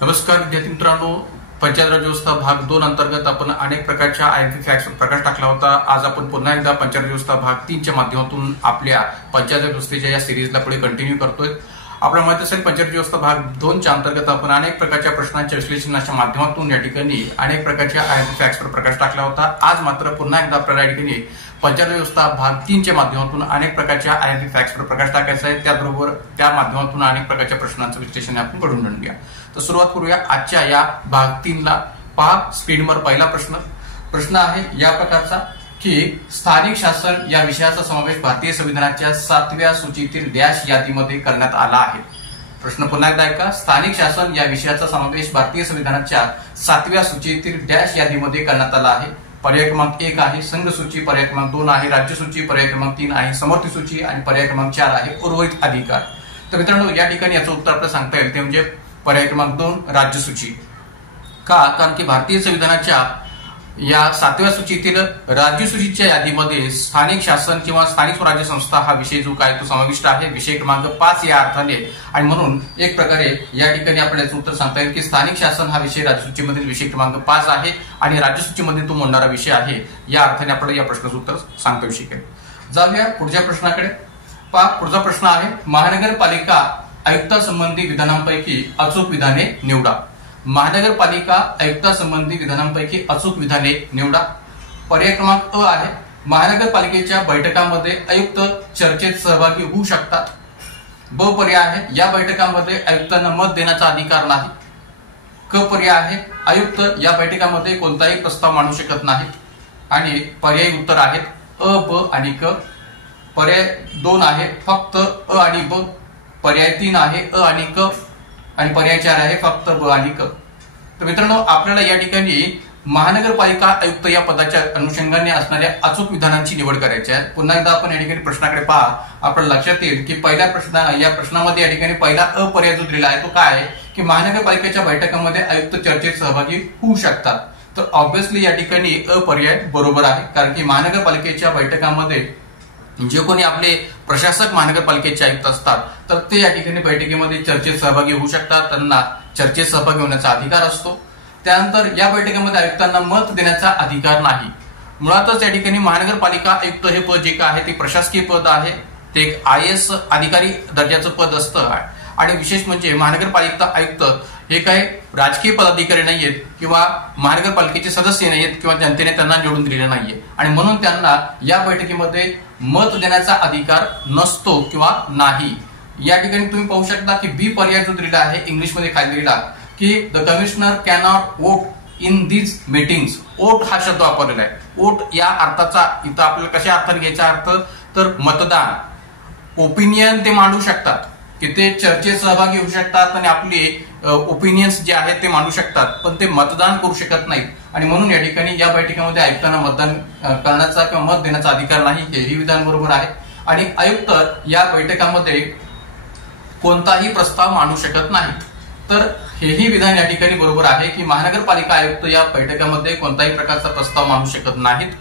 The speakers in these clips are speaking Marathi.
नमस्कार विद्यार्थी मित्रांनो, पंचायत राज व्यवस्था भाग 2 अंतर्गत आपण अनेक प्रकारच्या आयएमपी फॅक्ट्सवर प्रकाश टाकला होता। आज आपण पुन्हा एकदा पंचायत राज व्यवस्था भाग 3 च्या माध्यमातून आपल्या पंचायत राज व्यवस्थेच्या या सिरीजला पुढे कंटिन्यू करतोय। आपल्याला माहिती असेल पंचायत राज व्यवस्था भाग 2 च्या अंतर्गत आपण अनेक प्रकारच्या प्रश्नांच्या विश्लेषणाच्या माध्यमातून या ठिकाणी अनेक प्रकारच्या आयएमपी फॅक्ट्सवर प्रकाश टाकला होता। आज मात्र पुन्हा एकदा आपल्याला या ठिकाणी पंचायत व्यवस्था भाग 3 च्या माध्यमातून अनेक प्रकारच्या आयएमपी फॅक्ट्सवर प्रकाश टाकायचा आहे। त्याबरोबर त्या माध्यमातून अनेक प्रकारच्या प्रश्नांचं विश्लेषण आपण करून घेऊया। तर सुरुवात करूया आजच्या या भाग 3 ला। पहा स्क्रीनवर पहिला प्रश्न आहे या प्रकारचा की स्थानिक शासन या विषयाचा समावेश भारतीय संविधानाच्या 7व्या सूचीतील डॅश यादीमध्ये करण्यात आला आहे। प्रश्न पुन्हा एकदा ऐका, स्थानिक शासन या विषयाचा समावेश भारतीय संविधानाच्या 7व्या सूचीतील डॅश यादीमध्ये करण्यात आला आहे। पर्याय क्रमांक 1 आहे संघ सूची, पर्याय क्रमांक 2 आहे राज्य सूची, पर्याय क्रमांक 3 आहे समर्थ सूची आणि पर्याय क्रमांक 4 आहे उर्वरित अधिकार। तर मित्रांनो या ठिकाणी याचं उत्तर आपल्याला सांगता येईल ते म्हणजे पर्याय क्रमांक 2 राज्य सूची। का? कारण की भारतीय संविधानाच्या या 7व्या सूचीतील राज्य सूचीच्या यादीमध्ये स्थानिक शासन किंवा स्थानिक स्वराज्य संस्था हा विषय जो काय तो समाविष्ट आहे विषय क्रमांक 5 या अर्थाने। आणि म्हणून एक प्रकारे या ठिकाणी आपल्याला याचं उत्तर सांगता येईल की स्थानिक शासन हा विषय राज्य सूचीमधील विषय क्रमांक 5 आहे आणि राज्य सूचीमध्ये तो मोडणारा विषय आहे। या अर्थाने आपल्याला या प्रश्नाचं उत्तर सांगता येऊ शकेल। जाऊया पुढच्या प्रश्नाकडे। पहा पुढचा प्रश्न आहे महानगरपालिका आयुक्तासंबंधी विधानांपैकी अचूक विधाने निवडा। महानगरपालिका आयुक्तासंबंधी विधानांपैकी अचूक विधाने निवडा। पर्याय क्रमांक अ आहे महानगरपालिकेच्या बैठकांमध्ये आयुक्त चर्चेत सहभागी होऊ शकतात। ब पर्याय आहे या बैठकांमध्ये आयुक्तांना मत देण्याचा अधिकार नाही। क पर्याय आहे आयुक्त या बैठकांमध्ये कोणताही प्रस्ताव मांडू शकत नाहीत। आणि पर्यायी उत्तर आहेत अ, ब आणि क। पर्याय 2 आहे फक्त अ आणि ब। पर्याय 3 आहे अ आणि क आणि पर्याय 4 आहे फक्त ब आणि क। तर मित्रांनो आपल्याला या ठिकाणी महानगरपालिका आयुक्त या पदाच्या अनुषंगाने असणाऱ्या अचूक विधानांची निवड करायची आहे। पुन्हा एकदा आपण या ठिकाणी प्रश्नाकडे पहा, आपल्याला लक्षात येईल की या प्रश्नामध्ये या ठिकाणी पहिला अ पर्याय जो दिलेला आहे तो काय आहे की महानगरपालिकेच्या बैठकांमध्ये आयुक्त चर्चेत सहभागी होऊ शकतात। तर ऑब्व्हियसली या ठिकाणी अ पर्याय बरोबर आहे, कारण की महानगरपालिकेच्या बैठकांमध्ये जे कोणी आपले प्रशासक महानगरपालिकेचे आयुक्त असतात तर ते या ठिकाणी बैठकीमध्ये चर्चेत सहभागी होऊ शकतात, त्यांना चर्चेत सहभागी होण्याचा अधिकार असतो। त्यानंतर या बैठकीमध्ये आयुक्तांना मत देण्याचा अधिकार नाही। मुळातच या ठिकाणी महानगरपालिका आयुक्त हे पद जे काय आहे ते प्रशासकीय पद आहे, ते एक IAS अधिकारी दर्जाचं पद असतं। आणि विशेष म्हणजे महानगरपालिका आयुक्त हे काही राजकीय पदाधिकारी नाहीयेत किंवा महानगरपालिकेचे सदस्य नाहीयेत किंवा जनतेने त्यांना निवडून दिलेलं नाहीये आणि म्हणून त्यांना या बैठकीमध्ये मत देण्याचा अधिकार नसतो किंवा नाही। या ठिकाणी तुम्ही पाहू शकता की बी पर्याय जो दिलेला आहे इंग्लिशमध्ये खाली दिलेला की the commissioner cannot vote in these meetings. Vote हा शब्द वापरलेला आहे। वोट या अर्थाचा इथं आपल्याला कशा अर्थाने घ्यायचा अर्थ तर मतदान, ओपिनियन ते मांडू शकतात की ते चर्चेत सहभागी होऊ शकतात आणि आपले ओपिनियन्स जे आहेत ते मांडू शकतात, पण ते मतदान करू शकत नाहीत। आणि म्हणून या ठिकाणी या बैठकीमध्ये आयुक्तांना मतदान करण्याचा किंवा मत देण्याचा अधिकार नाही, हेही विधान बरोबर आहे। आणि आयुक्त या बैठकामध्ये कोणताही प्रस्ताव मांडू शकत नाहीत, तर हेही विधान या ठिकाणी बरोबर आहे की महानगरपालिका आयुक्त या बैठकामध्ये कोणताही प्रकारचा प्रस्ताव मांडू शकत नाहीत।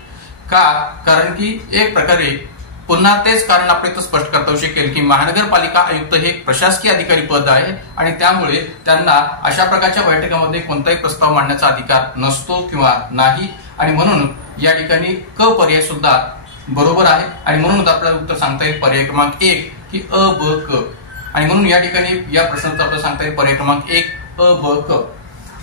का? कारण की एक प्रकारे पुन्हा तेच कारण आपले तर स्पष्ट करता येऊ शकेल की महानगरपालिका आयुक्त हे प्रशासकीय अधिकारी पद आहे आणि त्यामुळे त्यांना अशा प्रकारच्या बैठकामध्ये कोणताही प्रस्ताव मांडण्याचा अधिकार नसतो किंवा नाही। आणि म्हणून या ठिकाणी क पर्याय सुद्धा बरोबर आहे आणि म्हणून आपल्याला उत्तर सांगता येईल पर्याय क्रमांक 1 की अ, ब, क। आणि म्हणून या ठिकाणी या प्रश्नाचं आपल्याला सांगता येईल पर्याय क्रमांक 1 अ, ब, क।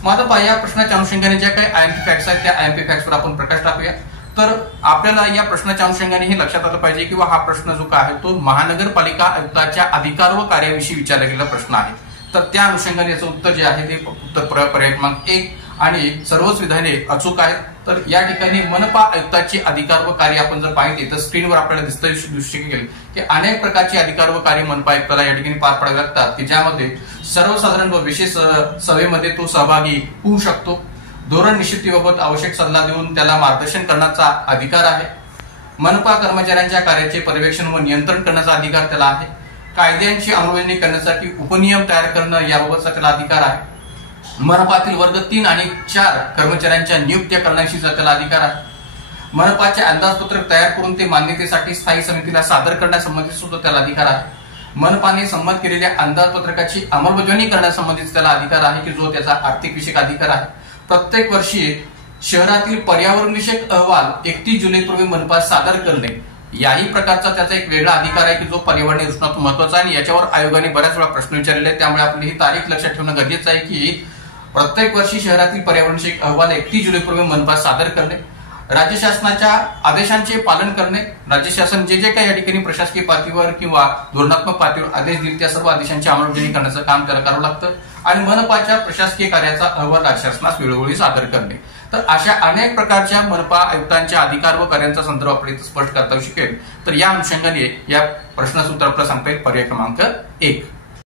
मग आता या प्रश्नाच्या अनुषंगाने ज्या काही आयएमपी फॅक्ट्स आहेत त्या आयएमपी फॅक्ट्सवर आपण प्रकाश टाकूया। तर आपल्याला या प्रश्नाच्या अनुषंगाने हे लक्षात आलं पाहिजे की हा प्रश्न जो काय आहे तो महानगरपालिका आयुक्ताच्या अधिकार व कार्याविषयी विचारला गेलेला प्रश्न आहे। तर त्या अनुषंगाने याचं उत्तर जे आहे ते उत्तर पर्याय क्रमांक 1 आणि सर्वच विधाने अचूक आहेत। तर या ठिकाणी मनपा आयुक्ताचे अधिकार व कार्य आपण जर पाहिजे तर स्क्रीनवर आपल्याला दिसू शकेल की अनेक प्रकारचे अधिकार व कार्य मनपा आयुक्ताला या ठिकाणी पार पाडावे लागतात की ज्यामध्ये सर्वसाधारण व विशेष सभेमध्ये तो सहभागी होऊ शकतो। धोरण निश्चितीबाबत आवश्यक सल्ला देऊन त्याला मार्गदर्शन करण्याचा अधिकार आहे। मनपा कर्मचाऱ्यांच्या कार्याचे पर्यवेक्षण व नियंत्रण करण्याचा अधिकार त्याला आहे। कायद्यांची अंमलबजावणी करण्यासाठी उपनियम तयार करणं याबाबतचा त्याला अधिकार आहे। मनपातील वर्ग 3 आणि 4 कर्मचाऱ्यांच्या नियुक्त्या करण्याची त्याला अधिकार आहे। मनपाचे अंदाजपत्रक तयार करून ते मान्यतेसाठी स्थायी समितीला सादर करण्यासंबंधी सुद्धा त्याला अधिकार आहे। मनपाने संमत केलेल्या अंदाजपत्रकाची अंमलबजावणी करण्यासंबंधित त्याला अधिकार आहे की जो त्याचा आर्थिक विषयक अधिकार आहे. प्रत्येक वर्षी शहरातील पर्यावरण विषयक अहवाल 31 जुलैपूर्वी मनपा सादर करणे याही प्रकारचा त्याचा एक वेगळा अधिकार आहे की जो पर्यावरणीय दृष्टीने महत्वाचा आहे. आणि याच्यावर आयोगाने बऱ्याच वेळा प्रश्न विचारलेले आहेत, त्यामुळे आपली ही तारीख लक्षात ठेवणं गरजेचं आहे की प्रत्येक वर्षी शहरातील पर्यावरण विषयक अहवाल 31 जुलैपूर्वी मनपा सादर करणे, राज्य शासनाच्या आदेशांचे पालन करणे, राज्य शासन जे काही या ठिकाणी प्रशासकीय पातळीवर किंवा धोरणात्मक पातळीवर आदेश दिले त्या सर्व आदेशांची अंमलबजावणी करण्याचं काम त्याला करावं लागतं. आणि मनपाच्या प्रशासकीय कार्याचा अहवाल राज्य शासनास वेळोवेळी सादर करणे. तर अशा अनेक प्रकारच्या मनपा आयुक्तांच्या अधिकार व कार्यांचा संदर्भ आपल्याला इथं स्पष्ट करता येऊ शकेल. तर या अनुषंगाने या प्रश्नाचं उत्तर आपल्याला सांगता येईल पर्याय क्रमांक 1.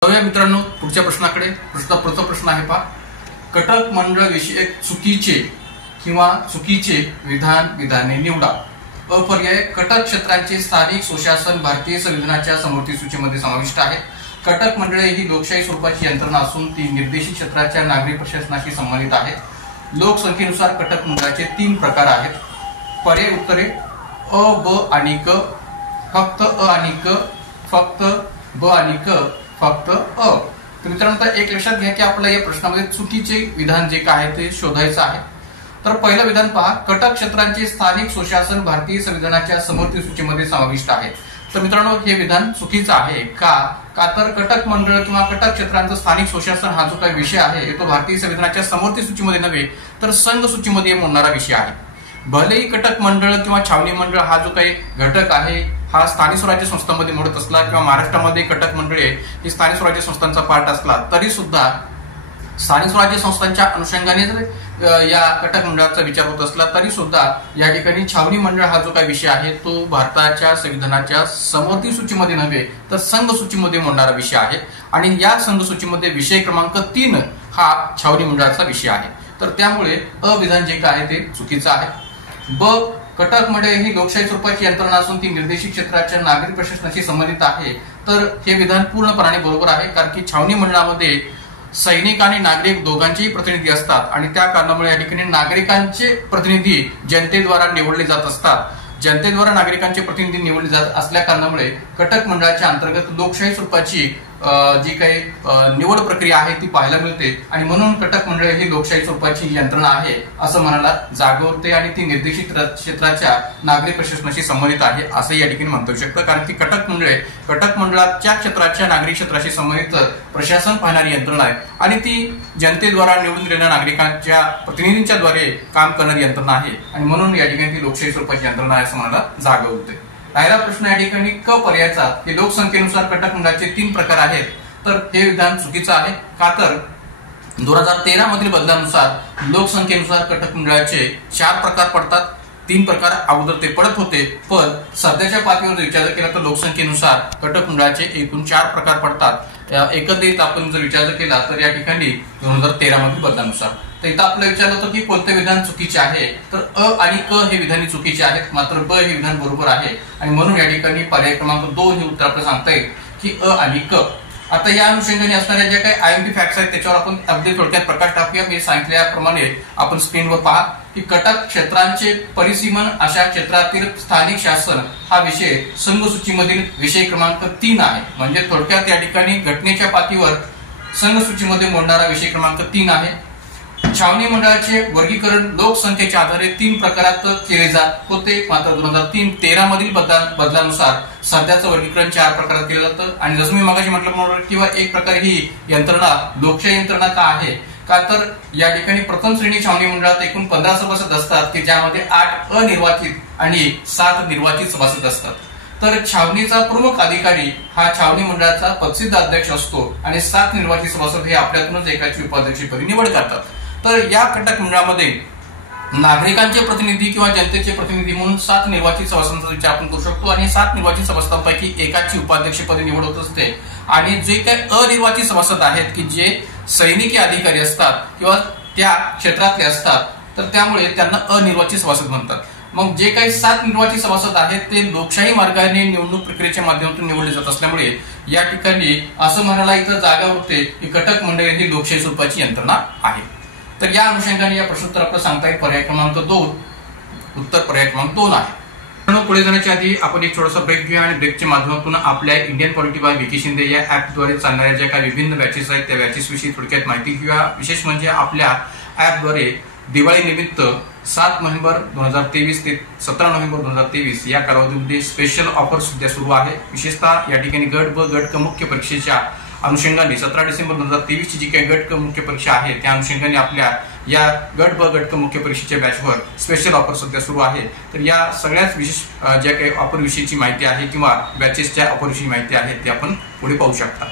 जाऊया मित्रांनो पुढच्या प्रश्नाकडे. पुढचा प्रश्न आहे पहा, कटक मंडळ विषयक चुकीचे किंवा चुकीचे विधाने निवडा. पर्याय कटक क्षेत्रांचे स्थानिक सुशासन भारतीय संविधानाच्या समवर्ती सूचीमध्ये समाविष्ट आहे. कटक मंडळे ही लोकशाही स्वरूपाची यंत्रणा असून ती निर्देशित क्षेत्राच्या नागरी प्रशासनाशी संबंधित आहेत. लोकसंख्येनुसार कटक मंडळाचे 3 प्रकार आहेत. पर्याय उत्तरे अ, ब आणि क, फक्त अ आणि क, फक्त ब आणि क, फक्त अ. तर मित्रांनो एक लक्षात घ्या की आपल्याला या प्रश्नामध्ये चुकीचे विधान जे काय आहे ते शोधायचं आहे. तर पहिलं विधान पहा, कटक क्षेत्रांचे स्थानिक सुशासन भारतीय संविधानाच्या समवर्ती सूचीमध्ये समाविष्ट आहे. तर मित्रांनो हे विधान चुकीचं आहे. का तर कटक मंडळ किंवा कटक क्षेत्रांचं स्थानिक सुशासन हा जो काही विषय आहे तो भारतीय संविधानाच्या समवर्ती सूचीमध्ये नव्हे तर संघ सूचीमध्ये मोडणारा विषय आहे. भलेही कटक मंडळ किंवा छावणी मंडळ हा जो काही घटक आहे हा स्थानिक स्वराज्य संस्थांमध्ये मोडत असला किंवा महाराष्ट्रामध्ये कटक मंडळे ही स्थानिक स्वराज्य संस्थांचा पार्ट असला तरी सुद्धा स्थानिक स्वराज्य संस्थांच्या अनुषंगाने जर या कटक मंडळाचा विचार होत असला तरी सुद्धा या ठिकाणी छावणी मंडळ हा जो काही विषय आहे तो भारताच्या संविधानाच्या समवर्ती सूचीमध्ये नव्हे तर संघ सूचीमध्ये मोडणारा विषय आहे. आणि या संघ सूचीमध्ये विषय क्रमांक 3 हा छावणी मंडळाचा विषय आहे. तर त्यामुळे अ विधान जे काय आहे ते चुकीचं आहे. ब, कटक मंडळे ही लोकशाही स्वरूपाची यंत्रणा असून ती निर्देशित क्षेत्राच्या नागरी प्रशासनाशी संबंधित आहे. तर हे विधान पूर्णपणे बरोबर आहे, कारण की छावणी मंडळामध्ये सैनिक आणि नागरिक दोघांचेही प्रतिनिधी असतात आणि त्या कारणामुळे या ठिकाणी नागरिकांचे प्रतिनिधी जनतेद्वारा निवडले जात असतात. जनतेद्वारा नागरिकांचे प्रतिनिधी निवडले जात असल्या कारणामुळे कटक मंडळाच्या अंतर्गत लोकशाही स्वरूपाची जी काही निवड प्रक्रिया आहे ती पाहायला मिळते आणि म्हणून कटक मंडळे ही लोकशाही स्वरूपाची यंत्रणा आहे असं म्हणायला जागा होते आणि ती निर्देशित क्षेत्राच्या नागरी प्रशासनाशी संबंधित आहे असं या ठिकाणी म्हणता येऊ शकतं. कारण की कटक मंडळाच्या क्षेत्राच्या नागरी क्षेत्राशी संबंधित प्रशासन पाहणारी यंत्रणा आहे आणि ती जनतेद्वारा निवडून दिलेल्या नागरिकांच्या प्रतिनिधींच्या द्वारे काम करणारी यंत्रणा आहे आणि म्हणून या ठिकाणी ती लोकशाही स्वरूपाची यंत्रणा आहे असं म्हणायला जागा होते. राहिला प्रश्न या ठिकाणी क पर्यायाचा की लोकसंख्येनुसार कटक मंडळाचे 3 प्रकार आहेत. तर हे विधान चुकीचं आहे. का तर 2013 मधील बदलानुसार लोकसंख्येनुसार कटक मंडळाचे 4 प्रकार पडतात. 3 प्रकार अगोदर ते पडत होते, पण सध्याच्या पातळीवर विचार केला तर लोकसंख्येनुसार कटक मंडळाचे एकूण 4 प्रकार पडतात. एकंदरीत आपण जर विचार केला तर या ठिकाणी 2013 मधील बदलानुसार तर इथं आपलं विचारलं होतं की कोणते विधान चुकीचे आहे. तर अ आणि क हे विधान चुकीचे आहेत, मात्र ब हे विधान बरोबर आहे आणि म्हणून या ठिकाणी पर्याय क्रमांक 2 हे उत्तर आपल्याला सांगता येईल की अ आणि क. आता या अनुषंगाने असणाऱ्या ज्या काही आयएमपी फॅक्ट्स आहेत त्याच्यावर आपण अगदी थोडक्यात प्रकाश टाकूया. मी सांगितल्याप्रमाणे आपण स्क्रीनवर पहा की कटक क्षेत्रांचे परिसीमन अशा क्षेत्रातील स्थानिक शासन हा विषय संघ सूचीमधील विषय क्रमांक 3 आहे. म्हणजे थोडक्यात या ठिकाणी घटनेच्या पातळीवर संघ सूचीमध्ये मोडणारा विषय क्रमांक 3 आहे. छावणी मंडळाचे वर्गीकरण लोकसंख्येच्या आधारे 3 प्रकारात केले जात होते, मात्र 2013 मधील बदलानुसार सध्याचं वर्गीकरण 4 प्रकारात केलं जातं. आणि जसं मी मगाशी म्हटलं किंवा एक प्रकारे ही यंत्रणा लोकशाही यंत्रणा का आहे, का तर या ठिकाणी प्रथम श्रेणी छावणी मंडळात एकूण 15 सभासद असतात की ज्यामध्ये 8 अनिर्वाचित आणि 7 निर्वाचित सभासद असतात. तर छावणीचा प्रमुख अधिकारी हा छावणी मंडळाचा पदसिद्ध अध्यक्ष असतो आणि 7 निर्वाचित सभासद हे आपल्यातूनच एकाची उपाध्यक्षपदी निवड करतात. तर या कटक मंडळामध्ये नागरिकांचे प्रतिनिधी किंवा जनतेचे प्रतिनिधी म्हणून 7 निर्वाचित सभासदांचा विचार आपण करू शकतो आणि 7 निर्वाचित सभासदांपैकी एकाची उपाध्यक्षपदी निवड होत असते. आणि जे काही अनिर्वाचित सभासद आहेत की जे सैनिकी अधिकारी असतात किंवा त्या क्षेत्रातले असतात तर त्यामुळे त्यांना अनिर्वाचित सभासद म्हणतात. मग जे काही 7 निर्वाचित सभासद आहेत ते लोकशाही मार्गाने निवडणूक प्रक्रियेच्या माध्यमातून निवडले जात असल्यामुळे या ठिकाणी असं म्हणायला इथं जागा होते की कटक मंडळे ही लोकशाही स्वरूपाची यंत्रणा आहे. तर या अनुषंगाने या प्रश्नोत्तर आपल्याला सांगता येईल पर्याय क्रमांक 2 उत्तर पर्याय क्रमांक 2 आहे. पुढे जाण्याच्या आधी आपण एक छोटासा ब्रेक घेऊया आणि ब्रेकच्या माध्यमातून आपल्या Indian polity bye Vicky Shinde या ऍपद्वारे चालणाऱ्या ज्या काही विभिन्न बॅचेस आहेत त्या बॅचेस विषयी थोडक्यात माहिती घेऊया। विशेष म्हणजे आपल्या ऍपद्वारे दिवाळी निमित्त 7 नोव्हेंबर 2023 ते 17 नोव्हेंबर 2023 या कालावधीमध्ये स्पेशल ऑफर सध्या सुरू आहे। विशेषतः या ठिकाणी गट ब गट क मुख्य परीक्षेच्या अनुषंगाने 17 डिसेंबर 2023 ची जी काही गट क मुख्य परीक्षा आहे त्या अनुषंगाने आपल्या या गट ब गट क मुख्य परीक्षेच्या बॅचवर स्पेशल ऑफर सध्या सुरू आहे। तर या सगळ्याच विशेष ज्या काही ऑफर विषयीची माहिती आहे किंवा बॅचेसच्या ऑफर विषयी माहिती आहे ते आपण पुढे पाहू शकता।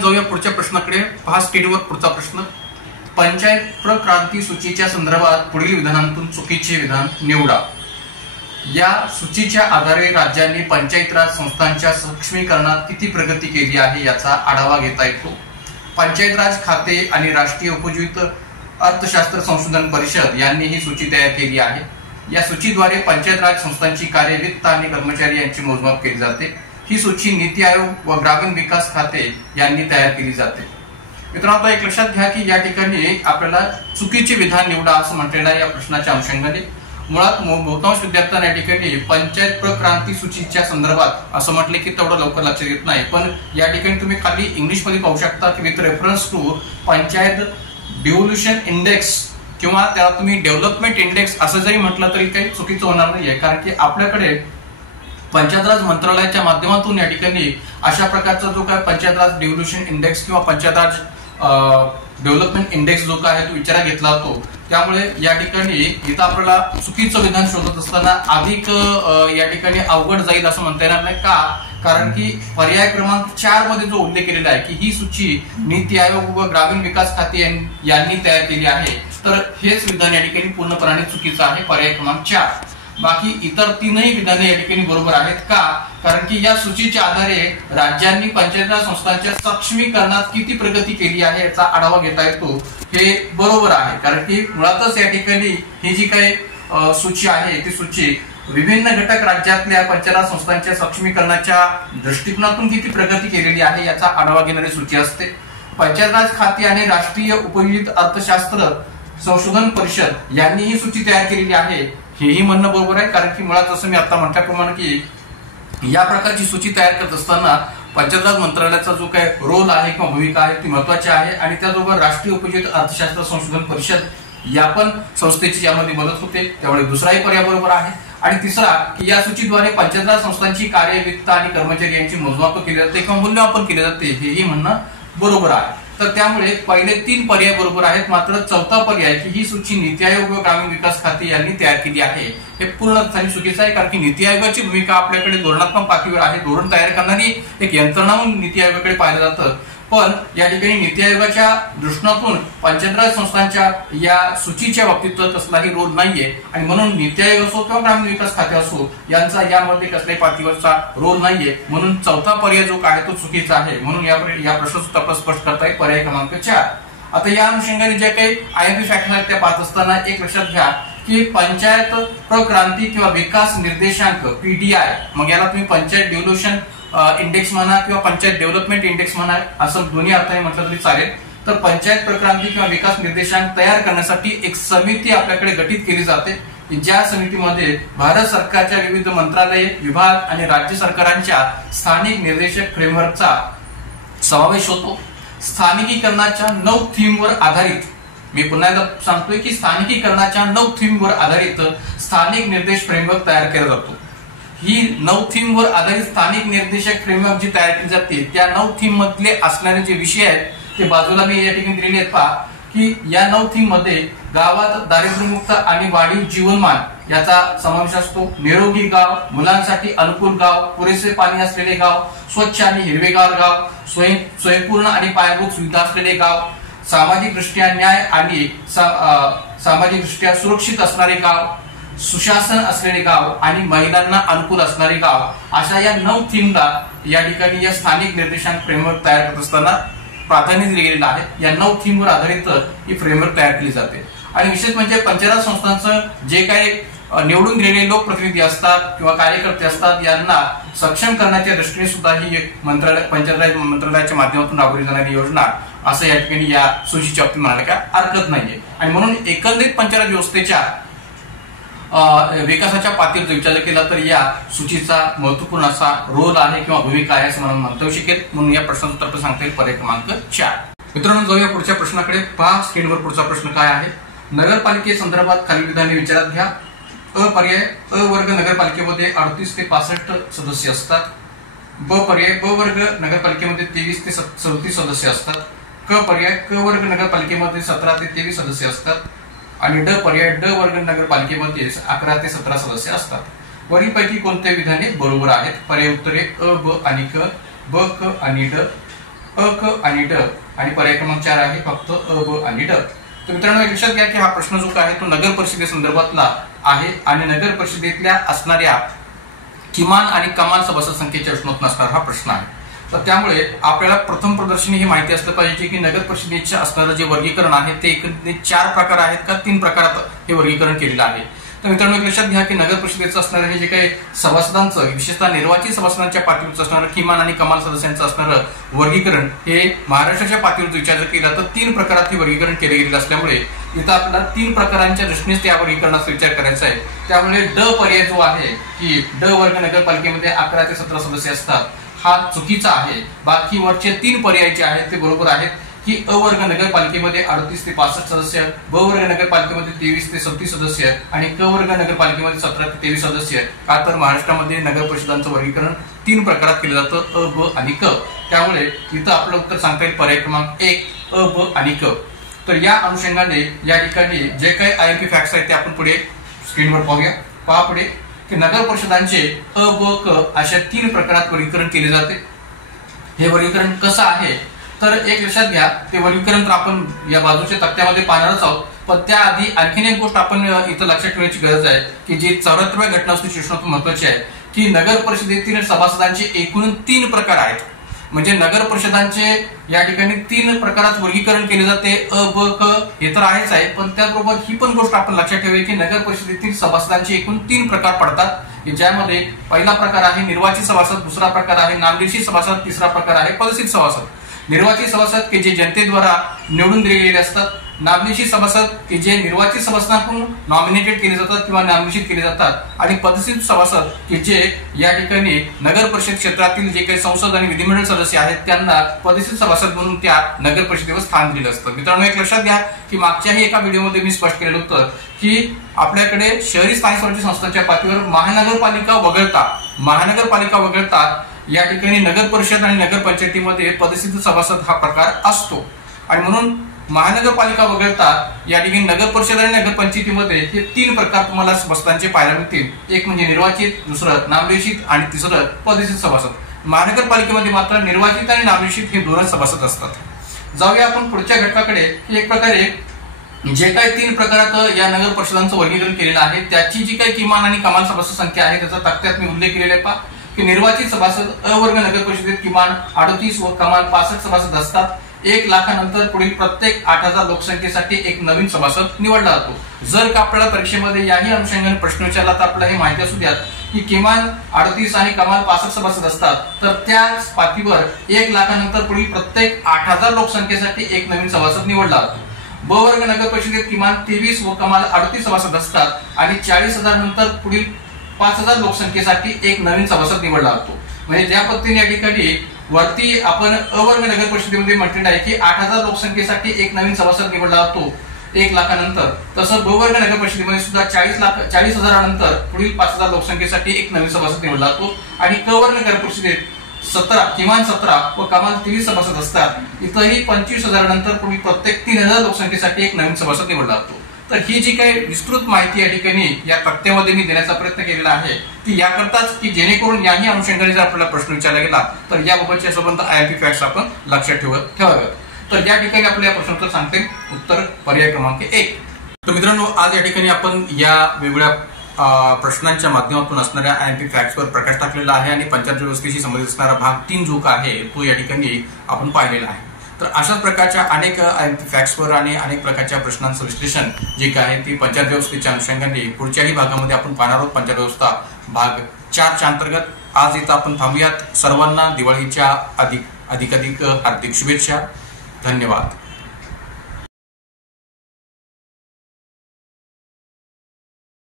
जाऊया पुढच्या प्रश्नाकडे। पहा स्क्रीनवर पुढचा प्रश्न। पंचायत प्रक्रांती सूचीच्या संदर्भात पुढील विधानांतून चुकीचे विधान निवडा। या सूचीच्या आधारे राज्यांनी पंचायत राज संस्थांच्या सक्षमीकरणात किती प्रगती केली आहे याचा आढावा घेता येतो। पंचायत राज खाते आणि राष्ट्रीय उपजीवित अर्थशास्त्र संशोधन परिषद यांनी ही सूची तयार केली आहे। या सूचीद्वारे पंचायत राज संस्थांची कार्य, वित्त आणि कर्मचारी यांची मोजमाप केली जाते। ही सूची नीती आयोग व ग्रामीण विकास खाते यांनी तयार केली जाते। मित्रांनो, एक लक्षात घ्या की या ठिकाणी आपल्याला चुकीचे विधान निवडा असं म्हटलेलं आहे या प्रश्नाच्या अनुषंगाने। मुळात बहुतांश विद्यार्थ्यांना या ठिकाणी पंचायत प्रक्रांती सूचीच्या संदर्भात असं म्हटले की तेवढं लवकर लक्षात येत नाही, पण या ठिकाणी तुम्ही खाली इंग्लिश मध्ये पाहू शकता की with reference to panchayat devolution index किंवा त्याला तुम्ही डेव्हलपमेंट इंडेक्स असं जरी म्हटलं तरी काही चुकीचं होणार नाहीये, कारण की आपल्याकडे पंचायत राज मंत्रालयाच्या माध्यमातून या ठिकाणी अशा प्रकारचा जो काय पंचायत राज डिव्होल्यूशन इंडेक्स किंवा पंचायत राज डेव्हलपमेंट इंडेक्स जो काय आहे तो विचारात घेतला जातो। त्यामुळे या ठिकाणी इथं आपल्याला चुकीचं विधान शोधत असताना अधिक या ठिकाणी अवघड जाईल असं म्हणता येणार नाही। का? कारण की पर्याय क्रमांक 4 मध्ये जो उल्लेख केलेला आहे की ही सूची नीती आयोग व ग्रामीण विकास खाते यांनी तयार केली आहे, तर हेच विधान या ठिकाणी पूर्णपणे चुकीचं आहे, पर्याय क्रमांक 4। बाकी इतर तीनही विधाने या ठिकाणी बरोबर आहेत। का? कारण की या सूचीच्या आधारे राज्यांनी पंचायत राज संस्थांच्या सक्षमीकरणात किती प्रगती केली आहे याचा आढावा घेता येतो, हे बरोबर आहे। कारण की मुळातच या ठिकाणी ही जी काही सूची आहे ती सूची विभिन्न घटक राज्यातल्या पंचायत राज संस्थांच्या सक्षमीकरणाच्या दृष्टिकोनातून किती प्रगती केलेली आहे याचा आढावा घेणारी सूची असते। पंचायत राज खाते आणि राष्ट्रीय उपजीवित अर्थशास्त्र संशोधन परिषद यांनी ही सूची तयार केलेली आहे, हेही म्हणणं बरोबर आहे। कारण की मुळात जसं मी आता म्हटल्याप्रमाणे की या प्रकारची सूची तयार करत असताना पंचायत राज मंत्रालयाचा जो काय रोल आहे किंवा भूमिका आहे ती महत्वाची आहे आणि त्याचबरोबर राष्ट्रीय उपजीवित अर्थशास्त्र संशोधन परिषद या पण संस्थेची यामध्ये मदत होते, त्यामुळे दुसराही पर्याय बरोबर आहे। आणि तिसरा की या सूचीद्वारे पंचायत राज संस्थांची कार्य, वित्त आणि कर्मचारी यांची मोजमाप केली जाते किंवा मूल्यमापन केले जाते, हेही म्हणणं बरोबर आहे। तर त्यामुळे पहिले 3 पर्याय बरोबर आहेत, मात्र चौथा पर्याय की ही सूची नीती आयोग व ग्रामीण विकास खाते यांनी तयार केली आहे हे पूर्णपणे चुकीचं आहे। कारण की नीती आयोगाची भूमिका आपल्याकडे धोरणात्मक पातळीवर आहे, धोरण तयार करणारी एक यंत्रणा म्हणून नीती आयोगाकडे पाहिलं जातं, पण या ठिकाणी नीती आयोगाच्या दृष्टिकोनातून पंचायत राज संस्थांच्या या सूचीच्या बाबतीत कसलाही रोल नाहीये आणि म्हणून नीती आयोग असो किंवा ग्रामीण विकास खाते असो यांचा यामध्ये कसल्याही पातळीवरचा रोल नाहीये, म्हणून चौथा पर्याय जो काय तो चुकीचा आहे। म्हणून या प्रश्नाचं उत्तर स्पष्ट करता येईल, पर्याय क्रमांक 4। आता या अनुषंगाने जे काही आयएमपी फॅक्टर आहेत त्या पाहत असताना एक लक्षात घ्या की पंचायत प्रक्रांती किंवा विकास निर्देशांक पीडीआय, मग याला तुम्ही पंचायत डिव्होल्यूशन इंडेक्स म्हणा किंवा पंचायत डेव्हलपमेंट इंडेक्स म्हणा असं दोन्ही अर्थाने म्हटलं तरी चालेल। तर पंचायत प्रक्रांती किंवा विकास निर्देशांक तयार करण्यासाठी एक समिती आपल्याकडे गठीत केली जाते, ज्या समितीमध्ये भारत सरकारच्या विविध मंत्रालय, विभाग आणि राज्य सरकारांच्या स्थानिक निर्देशक फ्रेमवर्कचा समावेश होतो। स्थानिकीकरणाच्या 9 थीमवर आधारित, मी पुन्हा एकदा सांगतोय की स्थानिकीकरणाच्या 9 थीमवर आधारित स्थानिक निर्देश फ्रेमवर्क तयार केला जातो। ही 9 थीमवर आधारित स्थानिक निर्देशक फ्रेमवर्क जी तयार केली जाते त्या 9 थीम मधले असणारे जे विषय आहेत ते बाजूला मी या ठिकाणी दिलेले आहेत। पहा की या 9 थीम मध्ये गावात दारिद्र्यमुक्त आणि वाढीव जीवनमान याचा समावेश असतो। निरोगी गाव, मुलांसाठी अनुकूल गाव, पुरेसे पाणी असलेले गाव, स्वच्छ आणि हिरवेगार गाव, स्वयंपूर्ण आणि पायाभूत सुविधा असलेले गाव, सामाजिक दृष्ट्या न्याय आणि सामाजिक दृष्ट्या सुरक्षित असणारे गाव, सुशासन असलेले गाव आणि महिलांना अनुकूल असणारे गाव, अशा या 9 थीमला या ठिकाणी या स्थानिक निर्देशांक फ्रेमवर्क तयार करत असताना प्राधान्य दिले गेलेलं आहे। या 9 थीमवर आधारित ही फ्रेमवर्क तयार केली जाते। आणि विशेष म्हणजे पंचायत संस्थांचं जे काही निवडून दिलेले लोकप्रतिनिधी असतात किंवा कार्यकर्ते असतात यांना सक्षम करण्याच्या दृष्टीने सुद्धा ही एक पंचायत राज मंत्रालयाच्या माध्यमातून राबवली जाणारी योजना असं या ठिकाणी या सूचीच्या बाबतीत म्हणायला काय हरकत नाहीये। आणि म्हणून एकंदरीत पंचायत व्यवस्थेच्या विकासाच्या पातळीवर विचार केला तर या सूचीचा महत्वपूर्ण असा रोल आहे किंवा भूमिका आहे असं मला म्हणता येऊ शकेल। म्हणून या प्रश्नाचं उत्तर सांगता येईल पर्याय क्रमांक 4। मित्रांनो, जाऊया पुढच्या प्रश्नाकडे। पहा स्क्रीनवर पुढचा प्रश्न काय आहे। नगरपालिकेसंदर्भात खालील विधाने विचारात घ्या। अ पर्याय, अ वर्ग नगरपालिकेमध्ये 38 ते 65 सदस्य असतात। ब पर्याय, ब वर्ग नगरपालिकेमध्ये 23 ते 34 सदस्य असतात। क पर्याय, क वर्ग नगरपालिकेमध्ये 17 ते 23 सदस्य असतात। आणि ड पर्याय, ड वर्ग नगरपालिकेमध्ये 11 ते 17 सदस्य असतात। वरीलपैकी कोणते विधाने बरोबर आहेत? पर्याय उत्तरे अ, ब आणि क, ब, क आणि ड, अ, क आणि ड, आणि पर्याय क्रमांक 4 आहे फक्त अ, ब आणि ड। तर मित्रांनो, लक्षात घ्या की हा प्रश्न जो आहे तो नगर परिषदेसंदर्भातला आहे आणि नगर परिषदेतल्या असणाऱ्या किमान आणि कमाल सभासद संख्येच्या अनुषंगाने असणारा हा प्रश्न आहे। तर त्यामुळे आपल्याला प्रथम प्रदर्शनी ही माहिती असलं पाहिजे की नगर परिषदेचे असणारं जे वर्गीकरण आहे ते एकंदरीत 4 प्रकार आहेत का 3 प्रकारात हे वर्गीकरण केलेलं आहे। तर मित्रांनो, लक्षात घ्या की नगर परिषदेचं असणारं हे जे काही सभासदांचं, विशेषतः निर्वाचित सभासदांच्या पातळीवर असणारं किमान आणि कमाल सदस्यांचं असणारं वर्गीकरण हे महाराष्ट्राच्या पातळीवर विचार केला तर 3 प्रकारात हे वर्गीकरण केले गेलेलं असल्यामुळे इथं आपल्याला 3 प्रकारांच्या दृष्टीने त्या वर्गीकरणाचा विचार करायचा आहे। त्यामुळे ड पर्याय जो आहे की ड वर्ग नगरपालिकेमध्ये 11 ते 17 सदस्य असतात हा चुकीचा आहे। बाकी वरचे 3 पर्याय जे आहेत ते बरोबर आहेत की अ वर्ग नगरपालिकेमध्ये 38 ते 65 सदस्य, ब वर्ग नगरपालिकेमध्ये 23 ते 37 सदस्य आणि क वर्ग नगरपालिकेमध्ये 17 ते 23 सदस्य। का तर महाराष्ट्रामध्ये नगर परिषदांचं वर्गीकरण 3 प्रकारात केलं जातं, अ, ब आणि क। त्यामुळे इथं आपलं उत्तर सांगता येईल पर्याय क्रमांक 1 अ, ब आणि क। तर या अनुषंगाने या ठिकाणी जे काही आयएमपी फॅक्ट्स आहेत ते आपण पुढे स्क्रीनवर पाहूया। पहा पुढे की नगर परिषदांचे अ, ब, क अशा 3 प्रकारात वर्गीकरण केले जाते। हे वर्गीकरण कसं आहे तर एक लक्षात घ्या, ते वर्गीकरण तर आपण या बाजूच्या तक्त्यामध्ये पाहणारच आहोत, पण त्याआधी आणखीन एक गोष्ट आपण इथं लक्षात ठेवण्याची गरज आहे की जी 74व्या घटनादुरुस्ती सूचनातून महत्वाची आहे की नगर परिषदेतील सभासदांचे एकूण 3 प्रकार आहेत। म्हणजे नगर परिषदांचे या ठिकाणी 3 प्रकारात वर्गीकरण केले जाते, अ, ब, क हे तर आहेच आहे, पण त्याचबरोबर ही पण गोष्ट आपण लक्षात ठेवावी की नगर परिषदेतील सभासदांचे एकूण 3 प्रकार पडतात, ज्यामध्ये पहिला प्रकार आहे निर्वाचित सभासद, दुसरा प्रकार आहे नामनिर्देशित सभासद, तिसरा प्रकार आहे पदसिद्ध सभासद। निर्वाचित सभासद की जे जनतेद्वारा निवडून दिले गेलेले असतात, नामनिर्देशित सभासद की जे निर्वाचित सभासदांकडून नॉमिनेटेड केले जातात किंवा नामनिर्देशित केले जातात, आणि पदसिद्ध सभासद की जे या ठिकाणी नगर परिषद क्षेत्रातील जे काही संसद आणि विधिमंडळ सदस्य आहेत त्यांना पदसिद्ध सभासद म्हणून त्या नगर परिषदेवर स्थान दिलेलं असतं। मित्रांनो, एक लक्षात घ्या की मागच्याही एका व्हिडिओमध्ये मी स्पष्ट केलेलं होतं की आपल्याकडे शहरी स्थानिक स्वराज्य संस्थांच्या पातळीवर महानगरपालिका वगळता या ठिकाणी नगर परिषद आणि नगर पंचायतीमध्ये पदसिद्ध सभासद हा प्रकार असतो। आणि म्हणून महानगरपालिका वगळता या ठिकाणी नगर परिषद आणि नगर पंचायतीमध्ये हे 3 प्रकार तुम्हाला सभासदांचे पाहायला मिळतील, एक म्हणजे निर्वाचित, दुसरं नामनिर्देशित आणि तिसरं पदसिद्ध सभासद। महानगरपालिकेमध्ये मात्र निर्वाचित आणि नामनिर्देशित हे 2 सभासद असतात। जाऊया आपण पुढच्या घटकाकडे। एक प्रकारे जे काही 3 प्रकारात या नगर परिषदांचं वर्गीकरण केलेलं आहे त्याची जी काही किमान आणि कमाल सभासद संख्या आहे त्याचा तक्त्यात मी उल्लेख केलेला आहे। पहा की निर्वाचित सभासद अ वर्ग नगर परिषदेत किमान 38 व कमाल 65 सभासद असतात। 1 लाखानंतर पुढील प्रत्येक 8000 लोकसंख्येसाठी एक नवीन सभासद निवडला जातो। जर का आपल्याला परीक्षेमध्ये याही अनुषंगाने प्रश्न विचारला तर आपल्याला हे माहिती असू द्यात की किमान 38 आणि कमाल 65 सभासद असतात, तर त्या पातळीवर 1 लाखानंतर पुढील प्रत्येक 8000 लोकसंख्येसाठी एक नवीन सभासद निवडला जातो। ब वर्ग नगर परिषदेत किमान 23 व कमाल 38 सभासद असतात आणि 40,000 नंतर पुढील 5000 लोकसंख्येसाठी एक नवीन सभासद निवडला जातो। म्हणजे ज्या पद्धतीने या ठिकाणी वरती आपण अ वर्ग नगर परिषदेमध्ये म्हटलेलं आहे की 8,000 लोकसंख्येसाठी एक नवीन सभासद निवडला जातो 1 लाखानंतर. तसं ब वर्ग नगर परिषदेमध्ये सुद्धा 40,000 नंतर पुढील 5,000 लोकसंख्येसाठी एक नवीन सभासद निवडला जातो. आणि क वर्ग नगर परिषदेत किमान 17 व कमाल 30 सभासद असतात. इथंही 25,000 नंतर पुढील प्रत्येक 3,000 लोकसंख्येसाठी एक नवीन सभासद निवडला जातो. तर ही जी काही विस्तृत माहिती या ठिकाणी या तक्त्यामध्ये मी देण्याचा प्रयत्न केलेला आहे ती याकरताच की जेणेकरून याही अनुषंगाने जर आपल्याला प्रश्न विचारला गेला तर याबाबतचे संबंध IMP फॅक्ट्स आपण लक्षात ठेवाव्यात. तर या ठिकाणी आपल्या प्रश्नोत्तर सांगते उत्तर पर्याय क्रमांक 1. तर मित्रांनो, आज या ठिकाणी आपण या वेगवेगळ्या प्रश्नांच्या माध्यमातून असणाऱ्या IMP फॅक्ट्सवर प्रकाश टाकलेला आहे आणि पंचायत व्यवस्थेशी संबंधित असणारा भाग 3 जो आहे तो या ठिकाणी आपण पाहिलेला आहे. तर अशाच प्रकारच्या अनेक IMP फॅक्ट्सवर आणि अनेक प्रकारच्या प्रश्नांचं विश्लेषण जे काय आहे ते पंचायत व्यवस्थेच्या अनुषंगाने पुढच्याही भागामध्ये आपण पाहणार आहोत. पंचायत व्यवस्था भाग 4च्या अंतर्गत आज इथं आपण थांबूयात. सर्वांना दिवाळीच्या अधिक हार्दिक शुभेच्छा. धन्यवाद.